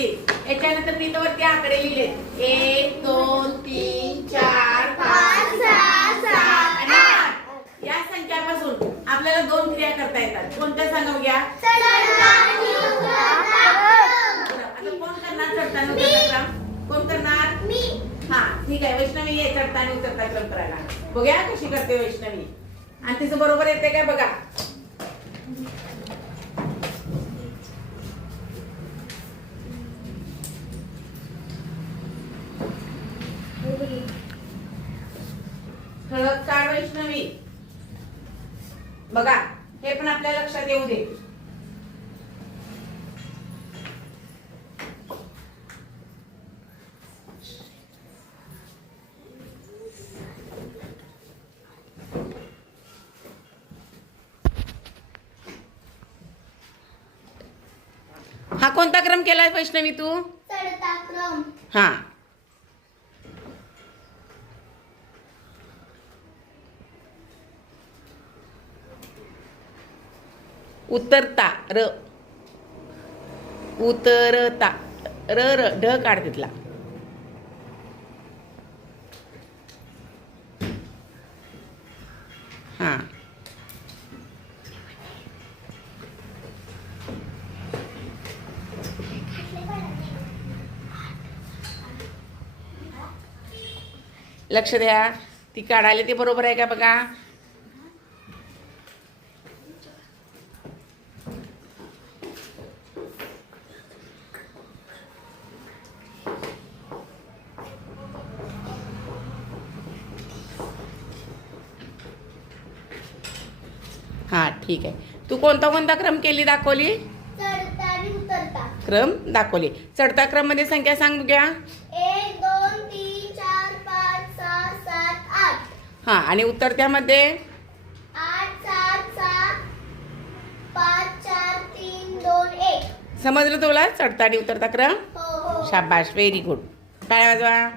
घेतली. याच्यानंतर मी इथं वरती आकडे लिहिले 1 2 3 4 5 6 7 आणि 8. या संख्यापासून आपल्याला 2 क्रिया करता येतात. कोणत्या सांगा बघ्या? आता कोण करणार चढताना उतरता क्रम? कोण करणार? मी. हा ठीक आहे. वैष्णवी ये चढताना उतरता क्रम करायला. बघूया कशी करते वैष्णवी. आणि तिचं बरोबर येते काय बघा. ठळक काढ वैष्णवी. बघा हे पण आपल्या लक्षात येऊ दे. हा कोणता क्रम केलाय वैष्णवी तू? चढता क्रम. हा उतरता र उतरता र र ढ काढ तिथला. हा लक्ष द्या. ती काढायला ते बरोबर आहे का बघा. हा ठीक आहे. तू कोणता कोणता क्रम केली दाखवली? चढता आणि उतरता क्रम दाखवली. चढता क्रम मध्ये संख्या सांग बघ्या. 1 2 3 4 5 6 7 8. हा आणि उतरत्यामध्ये 8 7 6 5 4 3 2 1. समजलं तुला चढता आणि उतरता क्रम? हो हो. शाबाश व्हेरी गुड. टाळ्या वाजवा.